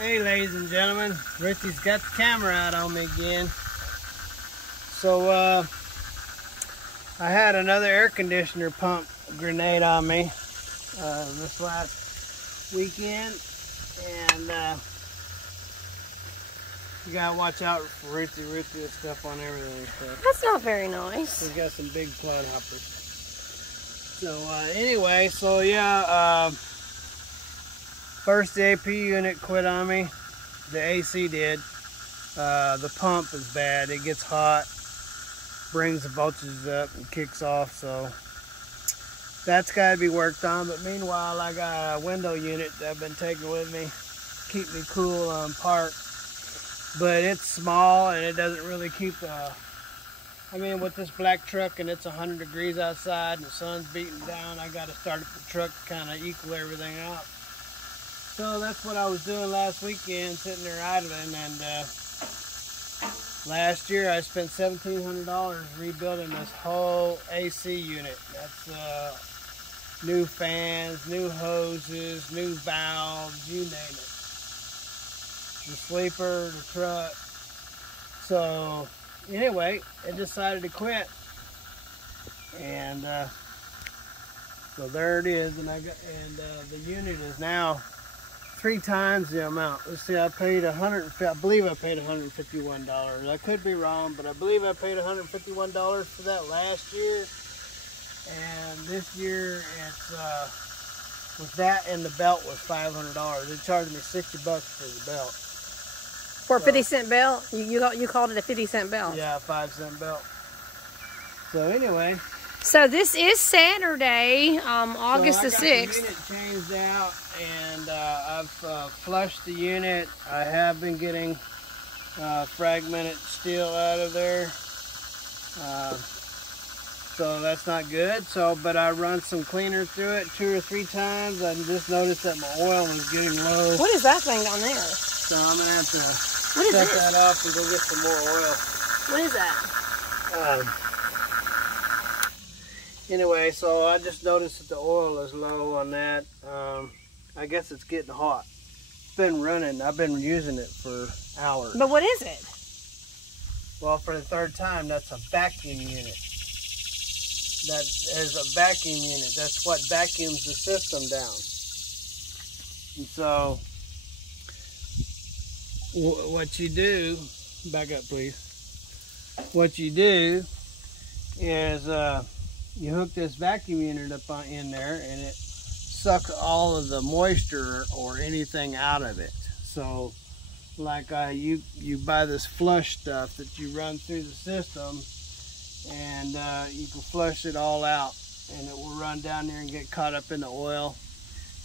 Hey ladies and gentlemen, Richie's got the camera out on me again. So I had another air conditioner pump grenade on me this last weekend, and you gotta watch out for Richie and stuff on everything. So that's not very nice. We got some big plug hoppers. So anyway, so yeah, first the AP unit quit on me. The AC did. The pump is bad. It gets hot, brings the voltages up and kicks off. So that's got to be worked on. But meanwhile, I got a window unit that I've been taking with me, keep me cool on park. But it's small and it doesn't really keep the. I mean, with this black truck and it's 100 degrees outside and the sun's beating down, I got to start up the truck to kind of equal everything out. So that's what I was doing last weekend, sitting there idling, and last year I spent $1,700 rebuilding this whole AC unit. That's new fans, new hoses, new valves, you name it. The sleeper, the truck. So anyway, it decided to quit, and so there it is, and the unit is now 3 times the amount. Let's see, I paid I believe I paid $151. I could be wrong, but I believe I paid $151 for that last year, and this year it's with that and the belt was $500. They charged me $60 for the belt. For a 50-cent belt? You called it a 50-cent belt? Yeah, a 5-cent belt. So anyway. So this is Saturday, August the 6th. The unit changed out, and I've flushed the unit. I have been getting fragmented steel out of there. So that's not good. But I run some cleaner through it 2 or 3 times. I just noticed that my oil was getting low. What is that thing down there? So I'm going to have to set that up and go get some more oil. What is that? Anyway, so I just noticed that the oil is low on that. I guess it's getting hot. It's been running. I've been using it for hours. But what is it? Well, for the 3rd time, that's a vacuum unit. That is a vacuum unit. That's what vacuums the system down. And so what you do, back up please. What you do is you hook this vacuum unit up in there, and it sucks all of the moisture or anything out of it. So like you buy this flush stuff that you run through the system, and you can flush it all out, and it will run down there and get caught up in the oil.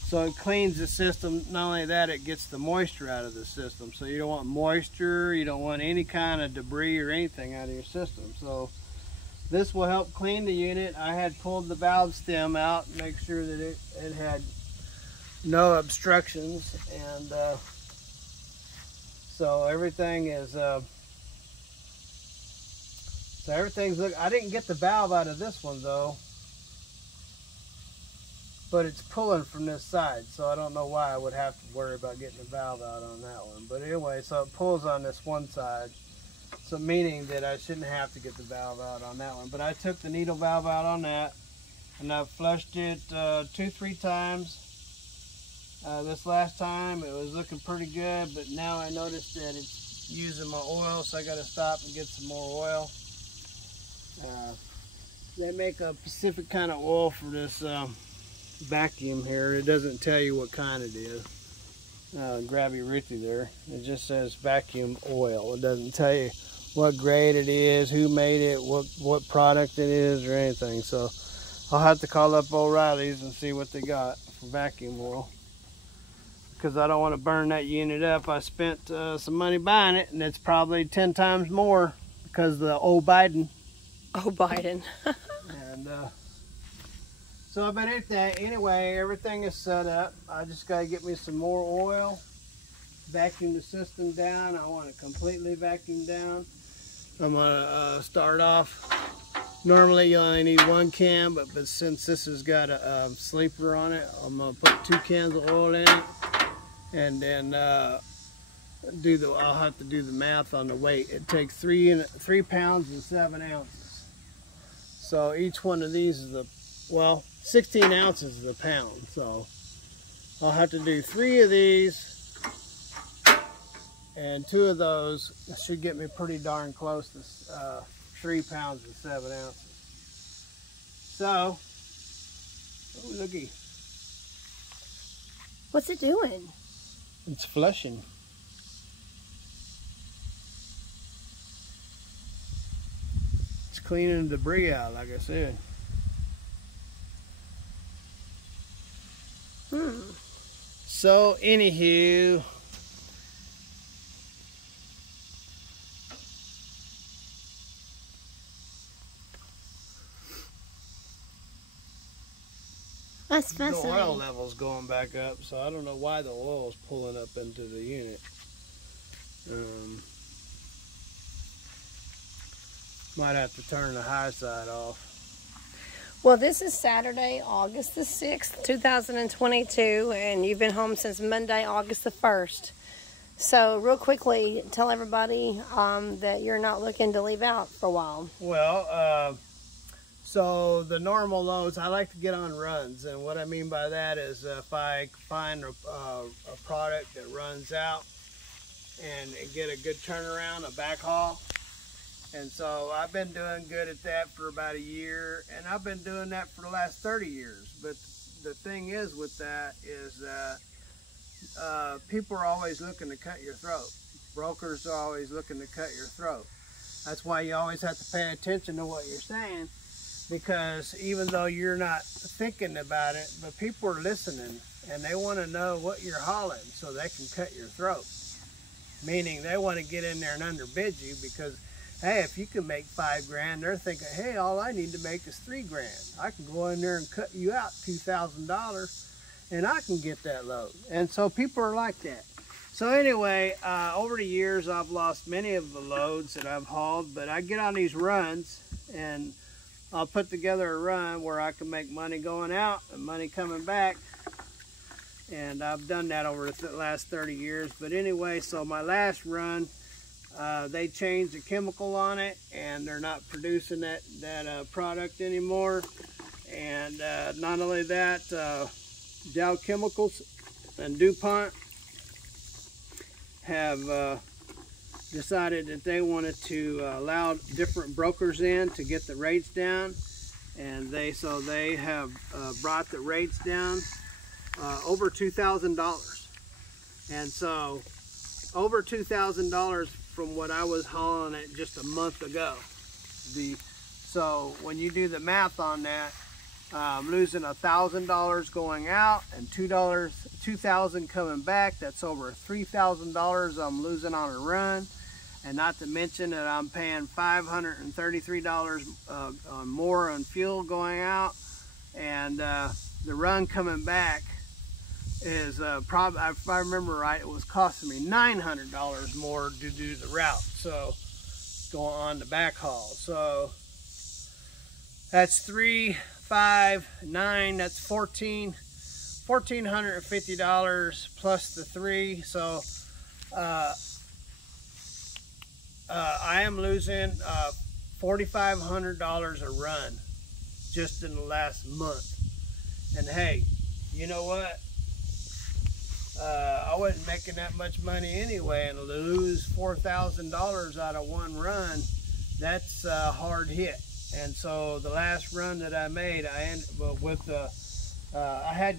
So it cleans the system. Not only that, it gets the moisture out of the system. So you don't want moisture, you don't want any kind of debris or anything out of your system. So this will help clean the unit. I had pulled the valve stem out, make sure that it had no obstructions, and so everything is everything's look. I didn't get the valve out of this one though, but it's pulling from this side, so I don't know why I would have to worry about getting the valve out on that one. But anyway, so it pulls on this one side, so meaning that I shouldn't have to get the valve out on that one. But I took the needle valve out on that, and I've flushed it 2-3 times. This last time it was looking pretty good, but now I noticed that it's using my oil, so I got to stop and get some more oil. They make a specific kind of oil for this vacuum here. It doesn't tell you what kind it is. Grabby Ruthie there. It just says vacuum oil. It doesn't tell you what grade it is, who made it, what product it is, or anything. So I'll have to call up O'Reilly's and see what they got for vacuum oil, because I don't want to burn that unit up. I spent some money buying it, and it's probably 10 times more because of the old Biden. Oh, Biden. And so, but anyway, everything is set up. I just got to get me some more oil, vacuum the system down. I want to completely vacuum down. I'm going to start off. Normally you only need 1 can, but since this has got a sleeper on it, I'm going to put 2 cans of oil in it, and then I'll have to do the math on the weight. It takes 3 pounds and 7 ounces. So each one of these is 16 ounces is a pound. So I'll have to do 3 of these, and 2 of those should get me pretty darn close to 3 pounds and 7 ounces. So, oh looky. What's it doing? It's flushing. It's cleaning the debris out, like I said. So, anywho, that's the fascinating. oil level's going back up, so I don't know why the oil's pulling up into the unit. Might have to turn the high side off. Well, this is Saturday, August the 6th, 2022, and you've been home since Monday, August the 1st. So, real quickly, tell everybody that you're not looking to leave out for a while. Well, so the normal loads, I like to get on runs, and what I mean by that is if I find a product that runs out and get a good turnaround, a backhaul. And so I've been doing good at that for about a year, and I've been doing that for the last 30 years. But the thing is with that is people are always looking to cut your throat. Brokers are always looking to cut your throat. That's why you always have to pay attention to what you're saying, because even though you're not thinking about it, but people are listening, and they want to know what you're hauling so they can cut your throat. Meaning they want to get in there and underbid you, because hey, if you can make $5 grand, they're thinking, hey, all I need to make is $3 grand. I can go in there and cut you out $2,000, and I can get that load. And so people are like that. So anyway, over the years, I've lost many of the loads that I've hauled, but I get on these runs, and I'll put together a run where I can make money going out and money coming back. And I've done that over the last 30 years. But anyway, so my last run, they changed the chemical on it, and they're not producing that product anymore. And not only that, Dow Chemicals and DuPont have decided that they wanted to allow different brokers in to get the rates down, and they have brought the rates down over $2,000. And so over $2,000 from what I was hauling it just a month ago. So when you do the math on that, I'm losing $1,000 going out and $2,000 coming back. That's over $3,000 I'm losing on a run, and not to mention that I'm paying $533 more on fuel going out, and the run coming back is probably, if I remember right, it was costing me $900 more to do the route. So going on the backhaul. So that's 3, 5, 9. That's $1,450 plus the 3. So I am losing $4,500 a run just in the last month. And hey, you know what? I wasn't making that much money anyway, and to lose $4,000 out of one run, that's a hard hit. And so the last run that I made, I ended with I had,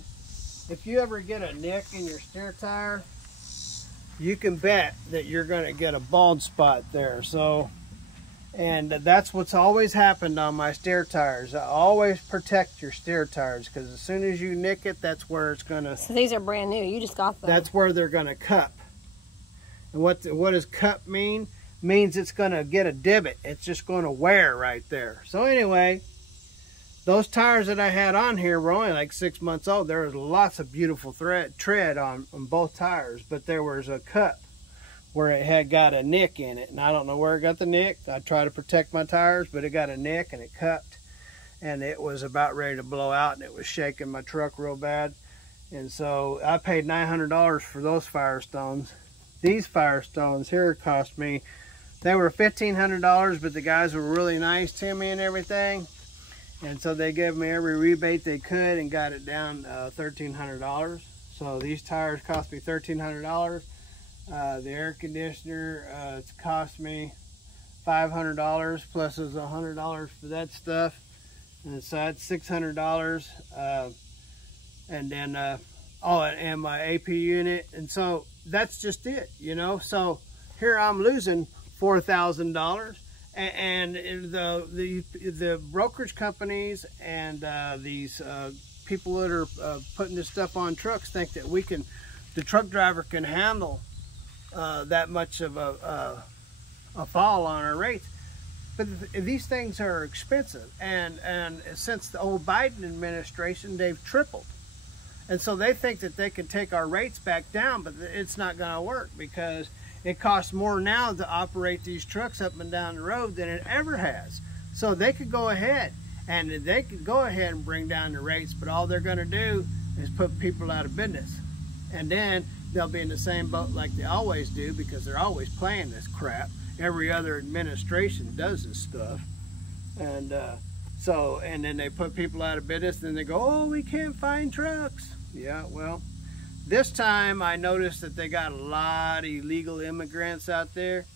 if you ever get a nick in your steer tire, you can bet that you're going to get a bald spot there. So, and that's what's always happened on my steer tires. I always protect your steer tires, because as soon as you nick it, that's where it's going to... So these are brand new. You just got them. That's where they're going to cup. And what does cup mean? Means it's going to get a divot. It's just going to wear right there. So anyway, those tires that I had on here were only like 6 months old. There was lots of beautiful tread on both tires, but there was a cup where it had got a nick in it, and I don't know where it got the nick. I try to protect my tires, but it got a nick and it cupped, and it was about ready to blow out, and it was shaking my truck real bad. And so I paid $900 for those Firestones, these Firestones here cost me, they were $1,500, but the guys were really nice to me and everything. And so they gave me every rebate they could and got it down $1,300. So these tires cost me $1,300. The air conditioner, it's cost me $500, plus there's $100 for that stuff. And so that's $600. And then, and my AP unit. And so that's just it, you know. So here I'm losing $4,000. And the brokerage companies and these people that are putting this stuff on trucks think that the truck driver can handle that much of a fall on our rates. But these things are expensive, and since the old Biden administration, they've tripled. And so they think that they can take our rates back down, but it's not going to work, because it costs more now to operate these trucks up and down the road than it ever has. So they could go ahead and bring down the rates, but all they're going to do is put people out of business. And then they'll be in the same boat like they always do, because they're always playing this crap. Every other administration does this stuff. And then they put people out of business, and they go, oh, we can't find trucks. Yeah, well, this time I noticed that they got a lot of illegal immigrants out there,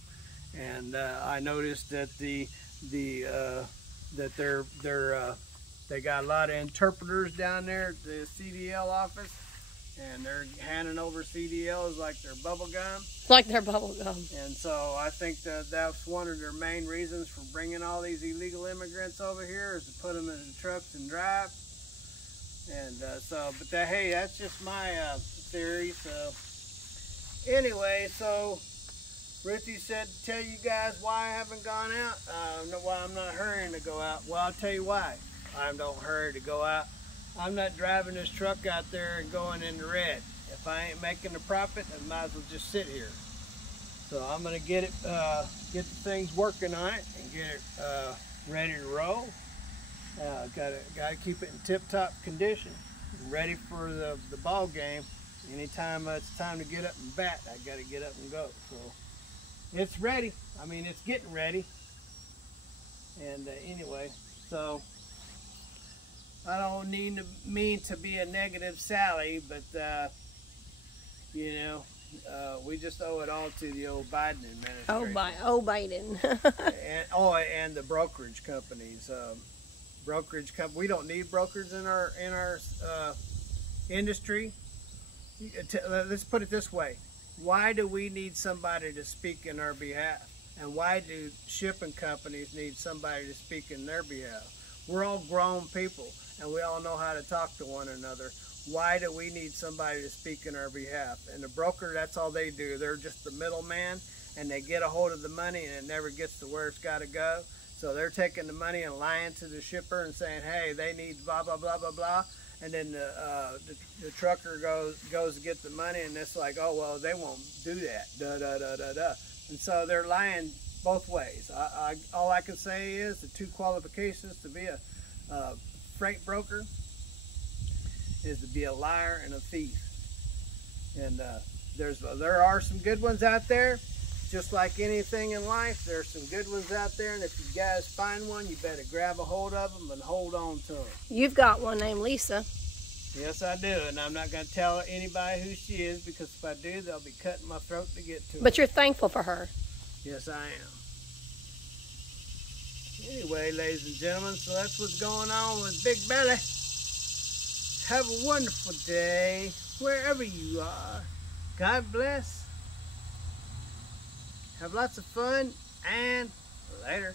and I noticed that they got a lot of interpreters down there at the CDL office, and they're handing over CDLs like they're bubble gum. Like they're bubble gum. And so I think that's one of their main reasons for bringing all these illegal immigrants over here, is to put them in the trucks and drive. And hey, that's just my theory. So anyway, so Ruthie said to tell you guys why I haven't gone out, why I'm not hurrying to go out. Well, I'll tell you why I don't hurry to go out. I'm not driving this truck out there and going in the red. If I ain't making a profit, I might as well just sit here. So I'm gonna get the things working on it and get it ready to roll. Gotta keep it in tip-top condition, ready for the ball game. Anytime it's time to get up and bat, I gotta get up and go. So it's ready. I mean, it's getting ready. And anyway, so I don't mean to be a negative Sally, but you know, we just owe it all to the old Biden administration. Biden. and the brokerage companies. We don't need brokers in our industry. Let's put it this way: why do we need somebody to speak in our behalf? And why do shipping companies need somebody to speak in their behalf? We're all grown people, and we all know how to talk to one another. Why do we need somebody to speak in our behalf? And the broker, that's all they do. They're just the middleman, and they get a hold of the money, and it never gets to where it's got to go. So they're taking the money and lying to the shipper and saying, hey, they need blah, blah, blah, blah, blah. And then the trucker goes to get the money, and it's like, oh, well, they won't do that, da-da-da-da-da. And so they're lying both ways. All I can say is the two qualifications to be a freight broker is to be a liar and a thief. And there are some good ones out there. Just like anything in life, there's some good ones out there, and if you guys find one, you better grab a hold of them and hold on to them. You've got one named Lisa. Yes, I do, and I'm not going to tell anybody who she is, because if I do, they'll be cutting my throat to get to her. But you're thankful for her. Yes, I am. Anyway, ladies and gentlemen, so that's what's going on with Big Belly. Have a wonderful day, wherever you are. God bless. Have lots of fun, and later.